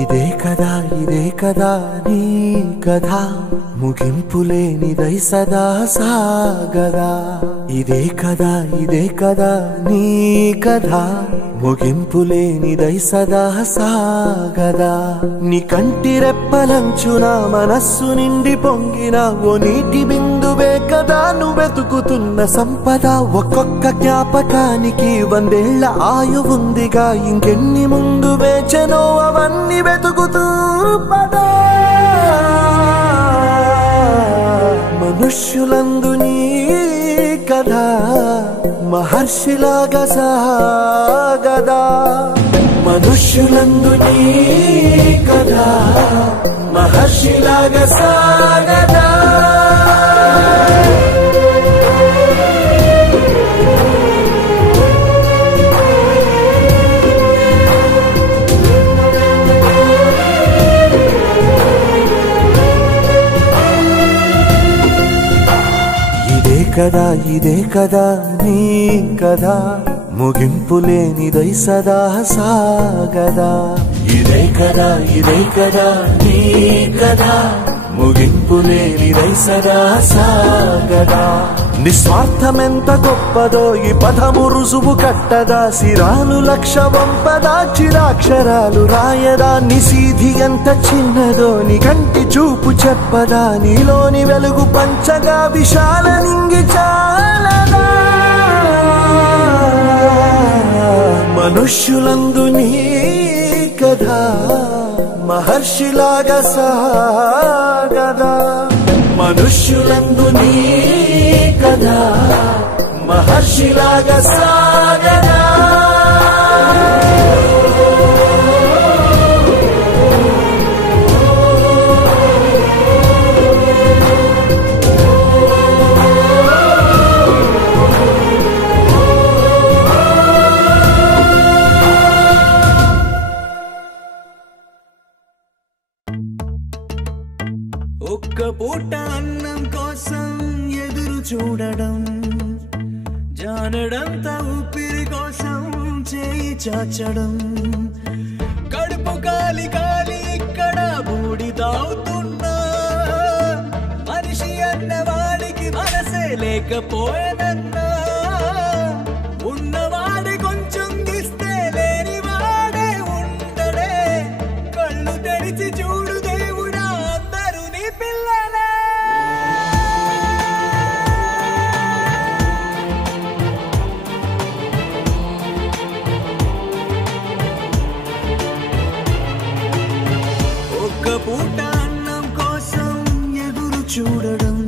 ఇదే కదా నీ కథ ముగింపులేనిదై సదా సాగదా. ఇదే కదా నీ కథ ముగింపులేనిదై సదా సాగదా. నీ కంటి రెప్పలంచున మనస్సు నిండి పొంగిన ఓ నీటి బిందువే కదా నువ్వెతుకుతున్న సంపద. ఒక్కొక్క జ్ఞాపకానికి 100 ఏళ్ల ఆయువుందిగా, ఇంకెన్ని ముందు వేచనో అవన్నీ వెతుకుతూ పదా. మనుష్యులందు నీ కథ మహర్షిలాగా సాగదా. మనుష్యులందు నీ కథ మహర్షిలాగా సాగదా. ఇదే కదా నీ కథ ముగింపులేనిదై సదా సాగదా. ఇదే కదా నీ కథ ముగింపులేనిదై సదా సాగదా. నిస్వార్థమెంత గొప్పదో ఈ పదము రుజువు కట్టదా. సిరాలు 1,00,000 వంపదా, చిరాక్షరాలు రాయదా. నిశీధి ఎంత చిన్నదో నీ కంటి చూపు చెప్పదా. నీలోని వెలుగు పంచగా విశాల నింగి చాలదా. మనుష్యులందు నీ కథ మహర్షిలాగా సాగదా. మనుష్యులందు నీ కథ మహర్షిలాగా సాగదా. ఒక్క పూట అన్నం కోసం ఎదురు చూడడం, జానడంత ఊపిరి కోసం చేయి చాచడం. కడుపు కాలి ఇక్కడ బూడి తాగుతున్నా, మనిషి అన్నవాడికి మనసే లేకపోయేదన్నా. ఉన్నవాడి కొంచెం గిస్తే లేని వాడే ఉండడే. కళ్ళు తెరిచి చూడు దేవుడా, అందరూ నీ పిల్లలే. ఒక్క పూట అన్నం కోసం ఎదురు చూడడం,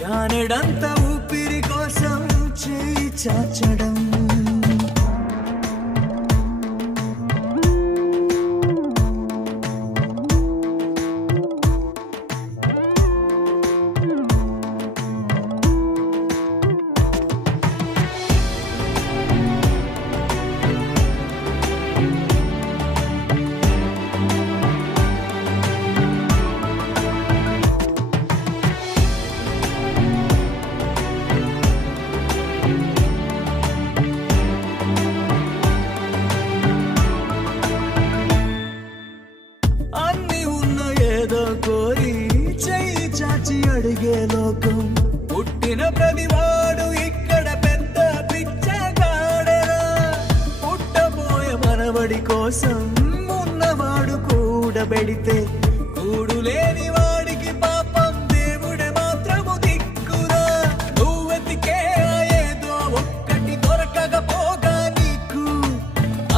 జానడంత ఊపిరి కోసం చేయి చాచడం. అడిగే లోకం పుట్టిన ప్రతివాడు ఇక్కడ పెద్ద పిచ్చగాడరా. పుట్టబోయే మనవడి కోసం ఉన్నవాడు కూడబెడితే, కూడు లేని వాడికి పాపం దేవుడే మాత్రము దిక్కురా. నువ్వెతికే ఏదో ఒక్కటి దొరకకపోగా నీకు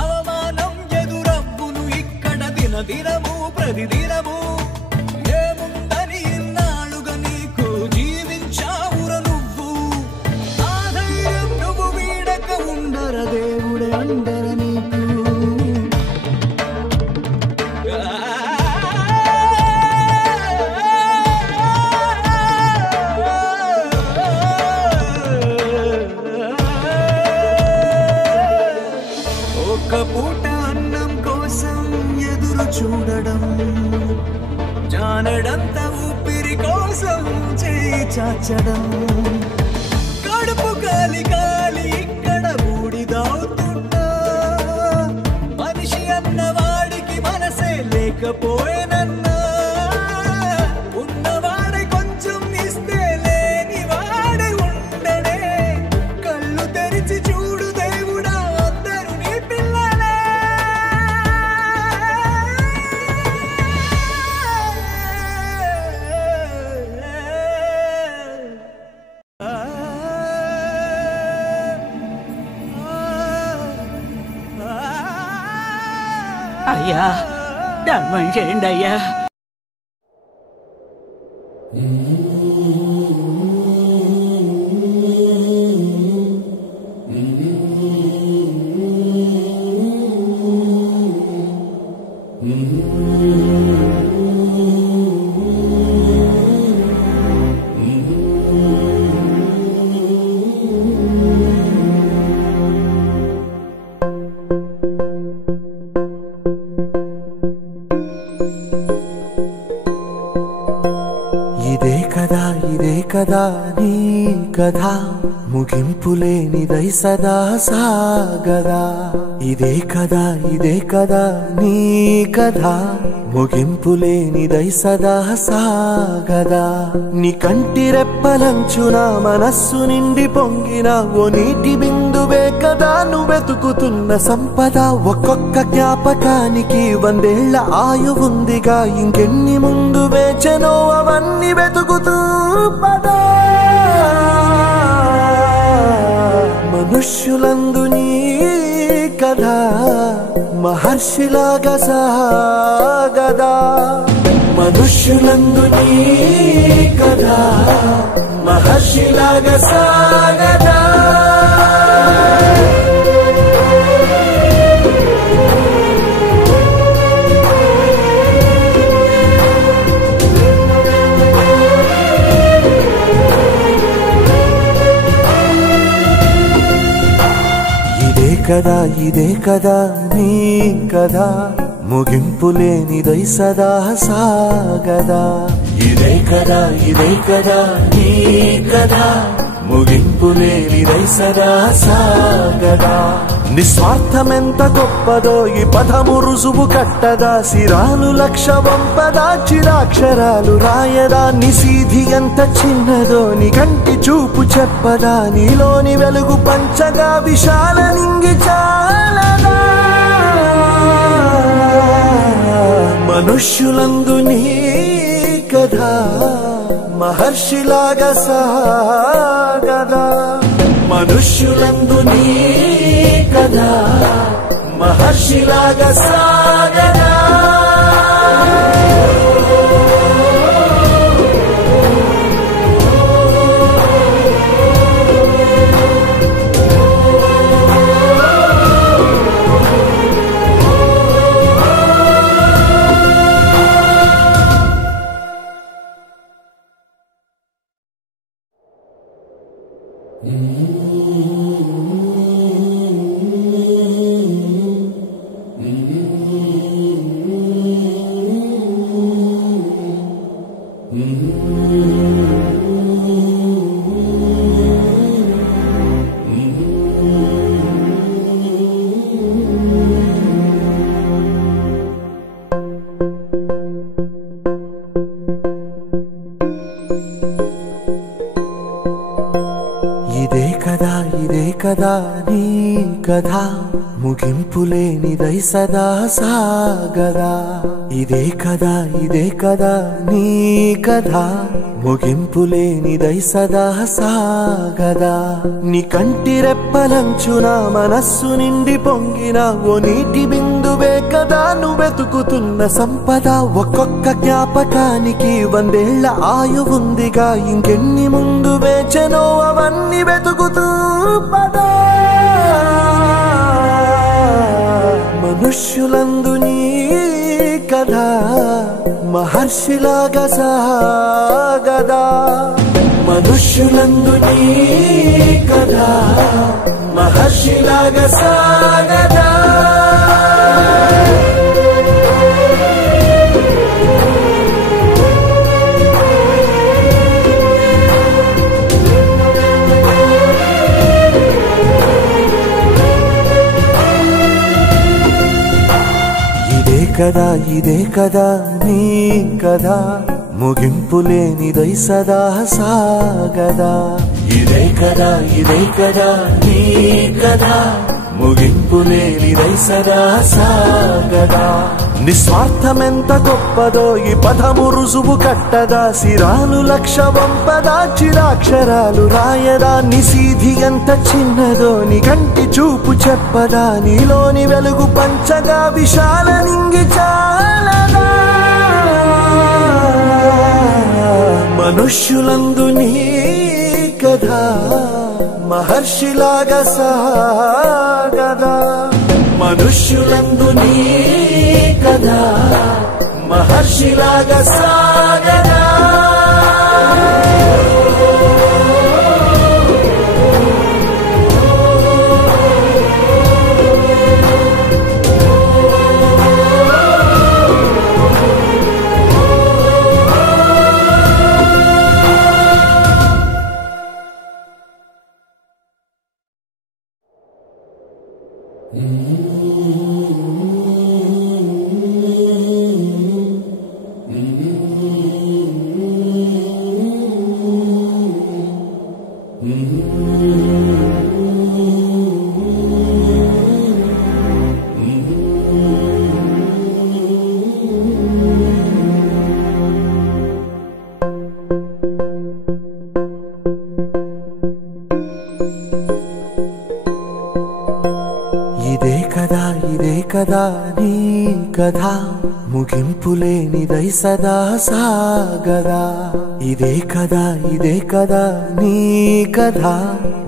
అవమానం ఎదురవ్వును ఇక్కడ దినదినము ప్రతిదినము. దేవుడే అండర నీకు. ఒక్క పూట అన్నం కోసం ఎదురు చూడడం, జానడంత ఊపిరి కోసం చేయి చాచడం, కడుపు కాలి కాలి ఇక్కడ బూడిదవుతుంటా, మనిషి అన్నవాడికి మనసే లేకపోయేనన్నా, ఉన్నవాడే కొంచెం ఇస్తే లేని వాడే ఉండడే, కళ్ళు తెరిచి చూడు దేవుడా అందరూ నీ పిల్లలే. అయ్యా ధర్మం చేయండి అయ్యా. ఇదే కదా నీ కథ, ముగింపులేనిదై సదా సాగదా. ఇదే కదా నీ కథ, ముగింపులేనిదై సదా సాగదా. నీ కంటి రెప్పలంచున మనస్సు నిండి పొంగిన ఓ నీటి బిందువే కదా నువ్వెతుకుతున్న సంపద. ఒక్కొక్క జ్ఞాపకానికి 100 ఏళ్ల ఆయువుందిగా, ఇంకెన్ని ముందు వేచనో అవన్నీ వెతుకుతూ పదా. మనుష్యులందు నీ కథ మహర్షిలాగా సాగదా. మనుష్యులందు నీ కథ మహర్షిలాగా సాగదా. ఇదే కదా నీ కథ, ముగింపులేనిదై సదా సాగదా. ఇదే కదా నీ కథ, ముగింపులేనిదై సదా సాగదా. నిస్వార్థమెంత గొప్పదో ఈ పదము రుజువు కట్టదా. సిరాలు 1,00,000 వంపదా, చిరాక్షరాలు రాయదా. నిసీధి ఎంత చిన్నదో నీ కంటి చూపు చెప్పదా. నీలోని వెలుగు పంచగా విశాల నింగి చాలదా. మనుష్యులందు నీ కథ మహర్షిలాగా సాగదా. మనుష్యులందు నీ కథ మహర్షిలాగా సాగదా. ఇదే కదా నీ కథ, ముగింపులేనిదై సదా సాగదా. ఇదే కదా నీ కథ, ముగింపులేనిదై సదా సాగదా. నీ కంటి రెప్పలంచున మనస్సు నిండి పొంగిన ఓ నీటి బిందువే కదా నువ్వెతుకుతున్న సంపద. ఒక్కొక్క జ్ఞాపకానికి 100 ఏళ్ల ఆయువుందిగా, ఇంకెన్ని ముందు వేచనో అవన్నీ వెతుకుతూ పదా. మనుష్యులందు నీ కథ మహర్షిలాగా సాగదా. మనుష్యులందు నీ కథ మహర్షిలాగా సాగదా. ఇదే కదా నీ కదా ముగింపు లేనిదై సదా సాగదా ఇదే కదా నీ కదా ముగింపు లేనిదై సదా సాగదా నిస్వార్థమెంత గొప్పదో ఈ పదము రుజువు కట్టదా సిరాలు లక్ష వంపదా చిరాక్షరాలు రాయదా నిసీధి ఎంత చిన్నదో నీ కంటి చూపు చెప్పదా నీలోని వెలుగు పంచగా విశాల నింగి చాలదా మనుష్యులందు నీ కథ మహర్షిలాగా సాగదా మనుష్యులందు నీ కథ మహర్షిలాగా సాగదా ఇదే కదా నీ కథ ముగింపు లేనిదై సదా సాగదా ఇదే కదా నీ కథ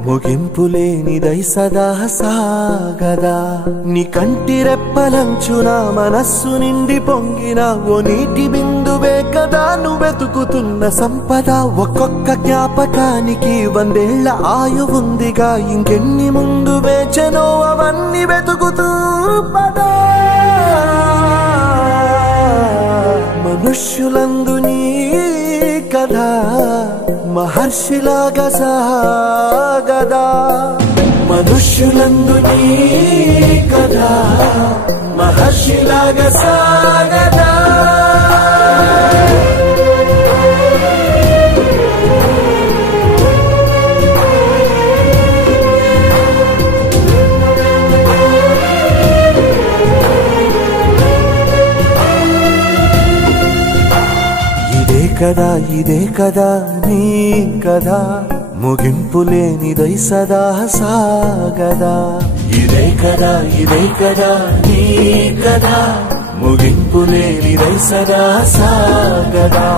ముగింపు లేనిదై సదా సాగదా నీ కంటి రెప్పలంచున మనస్సు నిండి పొంగిన ఓ నీటి బిందువే కదా నువ్వెతుకుతున్న సంపద ఒక్కొక్క జ్ఞాపకానికి 100 ఏళ్ల ఆయువుందిగా ఇంకెన్ని ముందు వేచనో అవన్నీ వెతుకుతూ పదా మనుష్యులందు నీ కథ మహర్షిలాగా సాగదా మనుష్యులందు నీ కథ మహర్షిలాగా సాగదా ఇదే కదా నీ కదా ముగింపు లేనిదై సదా సాగదా ఇదే కదా నీ కదా ముగింపు లేనిదై సదా సాగదా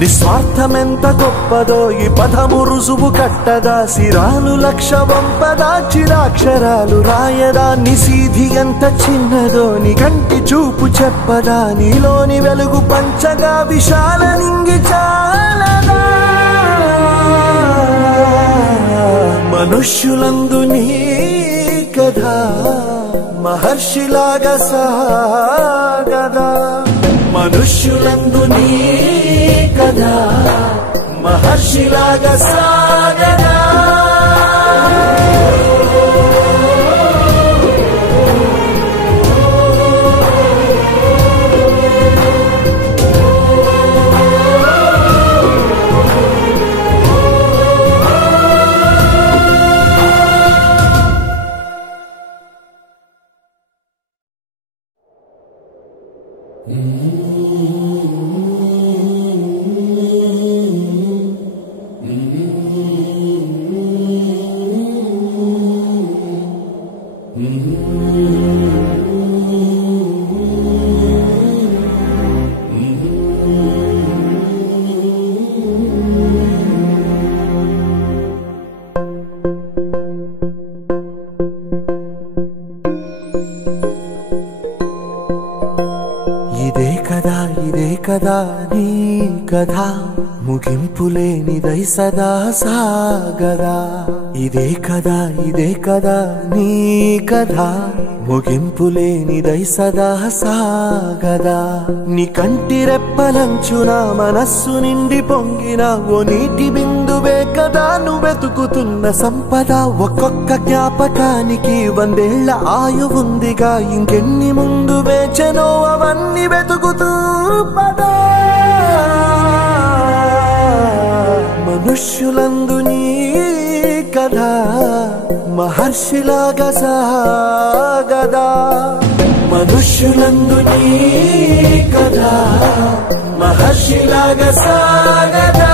నిస్వార్థమెంత గొప్పదో ఈ పదము రుజువు కట్టదా సిరాలు లక్ష వంపదా చిరాక్షరాలు రాయదా నిసీధి ఎంత చిన్నదో నీ కంటి చూపు చెప్పదా నీలోని వెలుగు పంచగా విశాల నింగి చాలదా మనుష్యులందు నీ కథ మహర్షిలాగా సాగదా మనుష్యులందు నీ కథ మహర్షిలాగా సాగదా ఇదే కదా నీ కథ ముగింపులేనిదై సదా సాగదా ఇదే కదా నీ కథ ముగింపులేనిదై సదా సాగదా నీ కంటి రెప్పలంచున మనస్సు నిండి పొంగిన ఓ నీటి బిందువే కదా నువ్వెతుకుతున్న సంపద ఒక్కొక్క జ్ఞాపకానికి 100 ఏళ్ల ఆయువుందిగా ఇంకెన్ని ముందు వేచనో అవన్నీ వెతుకుతూ పదా మనుష్యులందు నీ కథ మహర్షిలాగా సాగదా మనుష్యులందు నీ కథ మహర్షిలాగా సాగదా